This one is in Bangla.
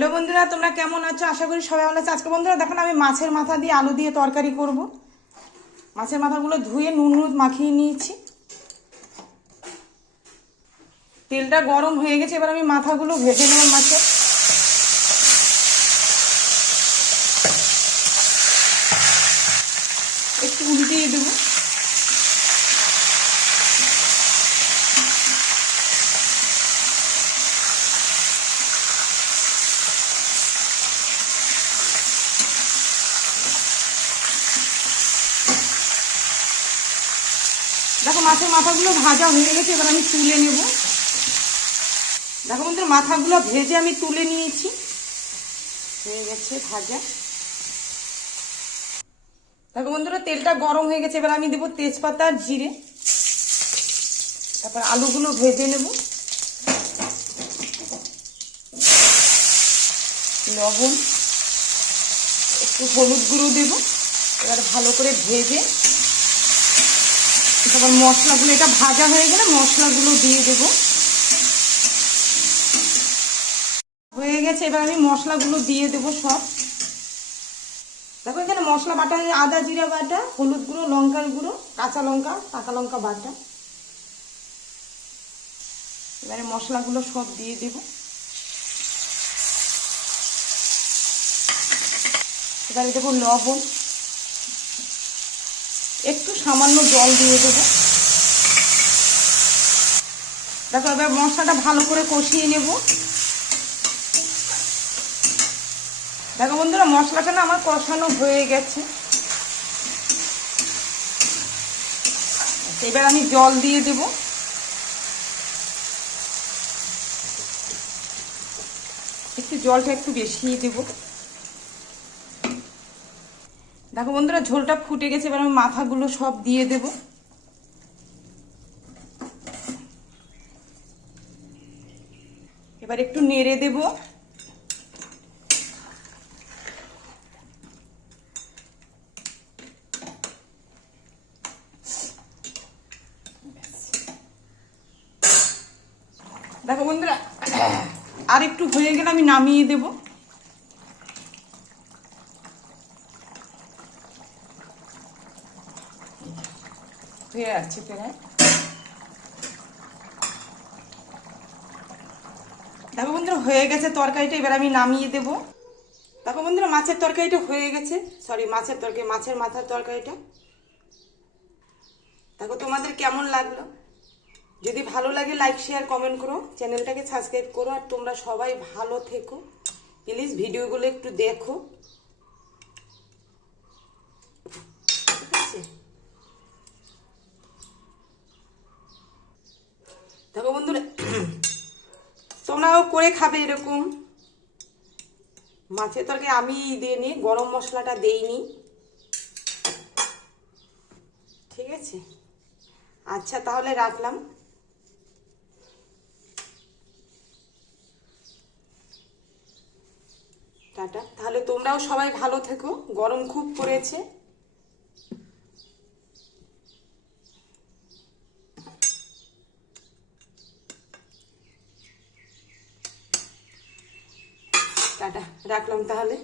হ্যালো বন্ধুরা, তোমরা কেমন আছো? আশা করি সবাই ভালো আছো। আজকে বন্ধুরা দেখো আমি মাছের মাথা দিয়ে আলু দিয়ে তরকারি করব। মাছের মাথাগুলো ধুয়ে নুন হলুদ মাখিয়ে নিয়েছি। তেলটা গরম হয়ে গেছে, এবার আমি মাথাগুলো ভেজে নেব। মাছের একটু উল্টিয়ে দেবো। দেখো মাছের মাথাগুলো ভাজা হয়ে গেছে, এবার আমি তুলে নেব। দেখো বন্ধুরা মাথাগুলো ভেজে আমি তুলে নিয়েছি, হয়ে গেছে ভাজা। দেখো বন্ধুরা তেলটা গরম হয়ে গেছে, এবার আমি দেবো তেজপাতা আর জিরে। তারপর আলুগুলো ভেজে নেব। লবণ, একটু হলুদ গুঁড়ো দেবো। এবার ভালো করে ভেজে তারপর মশলাগুলো, এটা ভাজা হয়ে গেলে মশলাগুলো দিয়ে দেবো। হয়ে গেছে, এবার আমি মশলাগুলো দিয়ে দেবো সব। দেখো এখানে মশলা বাটা, আদা জিরা বাটা, হলুদ গুঁড়ো, লঙ্কার গুঁড়ো, কাঁচা লঙ্কা, পাকা লঙ্কা বাটা। এবারে মশলাগুলো সব দিয়ে দেব। এবারে দেবো লবণ, একটু সামান্য জল দিয়ে দেবো। দেখো এবার মশলাটা ভালো করে কষিয়ে নেব। দেখো বন্ধুরা মশলাটা না আমার কষানো হয়ে গেছে। এবার আমি জল দিয়ে দেব। একটু জলটা একটু বেশি দেব। দেখো বন্ধুরা ঝোলটা ফুটে গেছে, এবার আমি মাথাগুলো সব দিয়ে দেব। এবার একটু নেড়ে দেব। দেখো বন্ধুরা আর একটু হয়ে গেলে আমি নামিয়ে দেব। হয়ে যাচ্ছে প্রায়। দেখো বন্ধুরা হয়ে গেছে তরকারিটা, এবার আমি নামিয়ে দেব। দেখো বন্ধুরা মাছের তরকারিটা হয়ে গেছে, সরি মাছের তরকারি, মাছের মাথার তরকারিটা। দেখো তোমাদের কেমন লাগলো? যদি ভালো লাগে লাইক শেয়ার কমেন্ট করো, চ্যানেলটাকে সাবস্ক্রাইব করো। আর তোমরা সবাই ভালো থেকো, প্লিজ ভিডিওগুলো একটু দেখো। ঠিক আছে? দেখো বন্ধুরা তোমরাও করে খাবে এরকম মাছের তরকারি। আমি দিইনি, গরম মশলাটা দেইনি। ঠিক আছে, আচ্ছা তাহলে রাখলাম। টাটা। তাহলে তোমরাও সবাই ভালো থেকো, গরম খুব পড়েছে। টাটা, রাখলাম তাহলে।